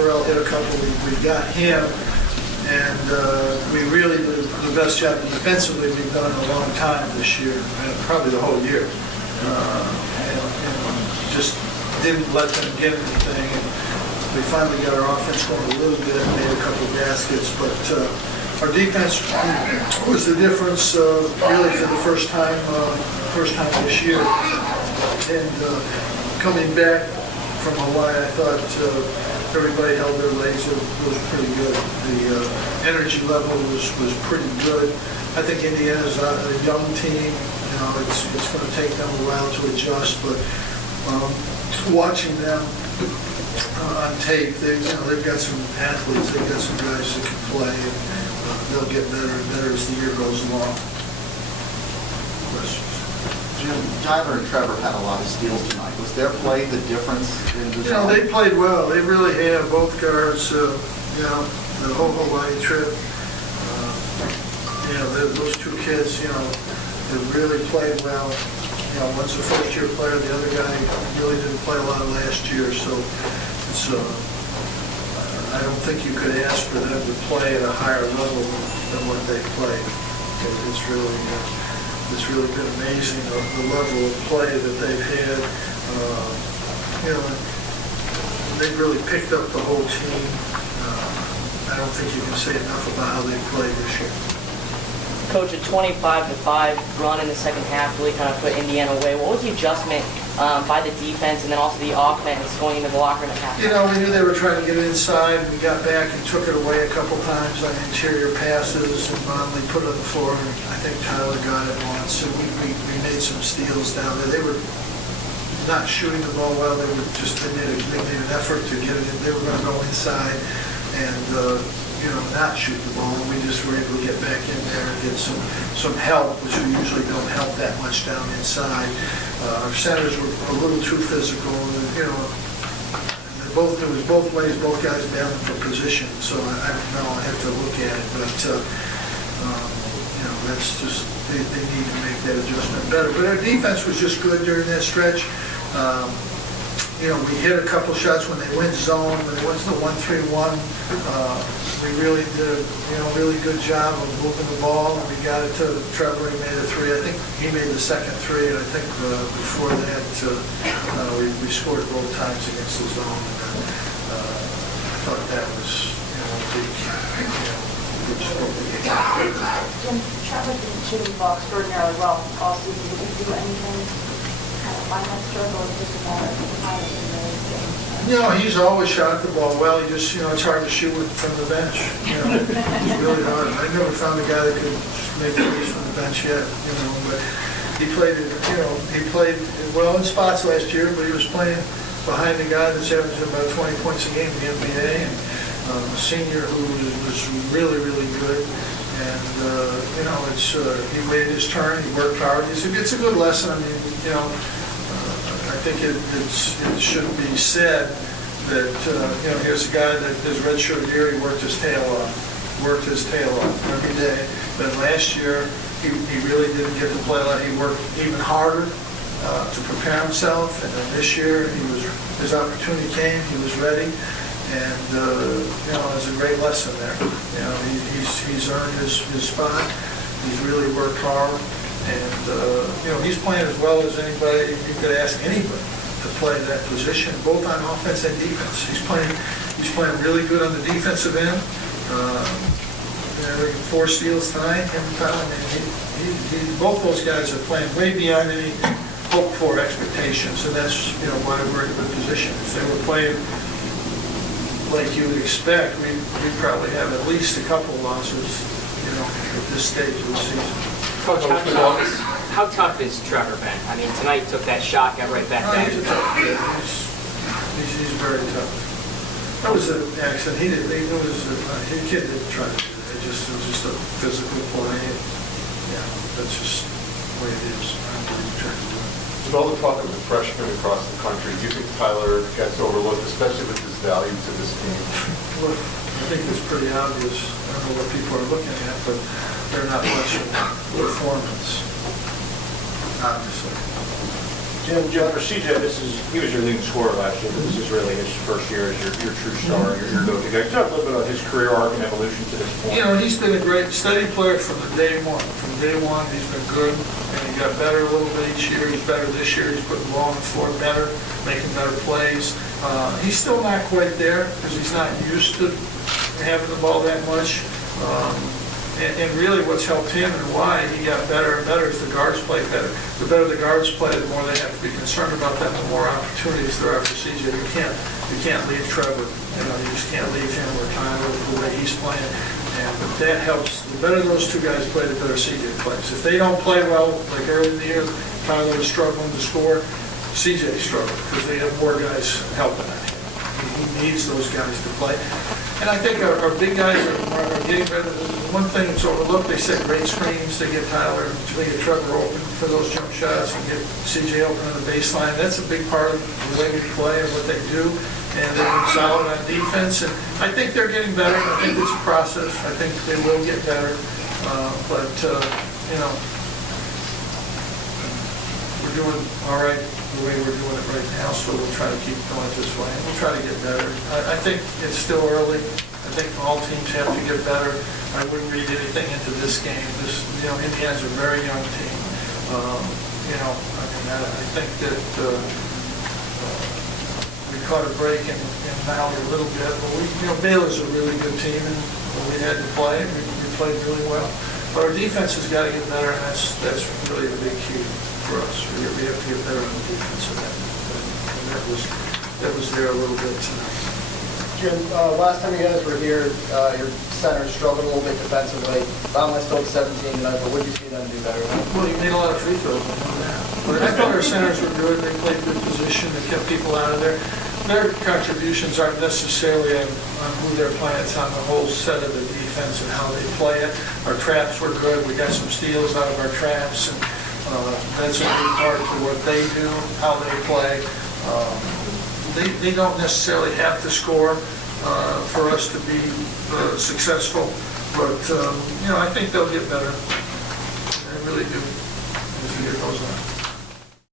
Farrell hit a couple. We got him, and we really did the best job defensively we've done in a long time this year, and probably the whole year. And just didn't let them get anything. And we finally got our offense going a little bit, made a couple of baskets, but our defense was the difference really for the first time this year. And coming back from Hawaii, I thought everybody held their legs. It was pretty good. The energy level was pretty good. I think Indiana's a young team. You know, it's going to take them a while to adjust, but watching them on tape, they've got some athletes. They've got some guys that can play, and they'll get better and better as the year goes along. Questions? Jim, Tyler and Trevor had a lot of steals tonight. Was their play the difference in the zone? They played well. They really have. Both guards, the whole Hawaii trip, those two kids, they really played well. One's a first-year player. The other guy really didn't play a lot last year. So it's, I don't think you could ask for them to play at a higher level than what they played. It's really been amazing the level of play that they've had. They've really picked up the whole team. I don't think you can say enough about how they played this year. Coach, a 25-5 run in the second half really kind of put Indiana away. What was the adjustment by the defense and then also the offense going into the locker room at halftime? We knew they were trying to get it inside. We got back and took it away a couple times on interior passes, and Monley put it on the floor, and I think Tyler got it once. And we made some steals down there. They were not shooting the ball well. They made an effort to get it in. They were going to go inside and not shoot the ball, and we just were able to get back in there and get some help, which we usually don't help that much down inside. Our centers were a little too physical, and it was both ways. Both guys battling for position, so I don't know. I have to look at it, but that's just they need to make that adjustment better. But our defense was just good during that stretch. We hit a couple shots when they went zone, when they went to the 1-3-1. We really did a really good job of moving the ball, and we got it to Trevor. He made a three. I think he made the second three, and I think before that we scored both times against the zone. And, I thought that was big score. Jim, Trevor didn't shoot the ball extraordinarily well all season. Did he do anything kind of find that struggle, or just about it? He's always shot the ball well. He just, it's hard to shoot from the bench. It's really hard. I never found a guy that could make threes from the bench yet. But he played well in spots last year. But he was playing behind a guy that's averaging about 20 points a game in the NBA, and a senior who was really, really good. And he waited his turn. He worked hard. It's a good lesson. I mean, I think it should be said that here's a guy that his redshirt year, he worked his tail off every day. But last year he really didn't get to play a lot. He worked even harder to prepare himself, and then this year his opportunity came. He was ready, and it was a great lesson there. He's earned his spot. He's really worked hard. And he's playing as well as anybody. You could ask anybody to play that position, both on offense and defense. He's playing really good on the defensive end. 4 steals tonight. Both those guys are playing way beyond any hoped for expectations, and that's why we're in a good position. If they were playing like you would expect, we'd probably have at least a couple losses, at this stage of the season. Coach, how tough is Trevor been? I mean, tonight took that shot, got right back down. He's a tough kid. He's very tough. That was an accident. His kid didn't try to do that. It was just a physical play. That's just the way it is. I don't believe he tried to do it. With all the talk of the freshmen across the country, do you think Tyler gets overlooked, especially with his value to this team? Look, I think it's pretty obvious. I don't know what people are looking at, but they're not watching performance, obviously. Jim, for CJ, he was your leading scorer last year, but this is really his first year as your true star, your go-to guy. Talk a little bit about his career arc and evolution to this point. You know, he's been a great, steady player from the day one. From day one, he's been good, and he got better a little bit each year. He's better this year. He's putting the ball on the floor better, making better plays. He's still not quite there because he's not used to having the ball that much. And really what's helped him and why he got better and better is the guards play better. The better the guards play, the more they have to be concerned about them, the more opportunities there are for CJ. You can't leave Trevor. You know, you just can't leave him or Tyler the way he's playing. And that helps. The better those two guys play, the better CJ plays. If they don't play well, like early in the year, Tyler is struggling to score, CJ is struggling because they have more guys helping him. He needs those guys to play. And I think our big guys are getting better. One thing that's overlooked, they set great screens. They get Tyler, they get Trevor open for those jump shots and get CJ open on the baseline. That's a big part of the way we play and what they do. And they're solid on defense. And I think they're getting better. I think it's a process. I think they will get better. You know, we're doing all right the way we're doing it right now, so we'll try to keep going this way. We'll try to get better. I think it's still early. I think all teams have to get better. I wouldn't read anything into this game. You know, Indiana's a very young team. You know, I mean, I think that we caught a break in Maui a little bit, but Baylor's a really good team, and we had to play. We played really well. But our defense has got to get better, and that's really a big key for us. We have to get better on the defense, and that was there a little bit tonight. Jim, last time you guys were here, your center struggled a little bit defensively. Boeheim still 17 tonight, but what did you see them do better? Well, you made a lot of free throws. I know that. But I thought our centers were good. They played good position. They kept people out of there. Their contributions aren't necessarily on who they're playing. It's on the whole set of the defense and how they play it. Our traps were good. We got some steals out of our traps, and that's a big part to what they do, how they play. They don't necessarily have to score for us to be successful, but I think they'll get better. They really do as the year goes on.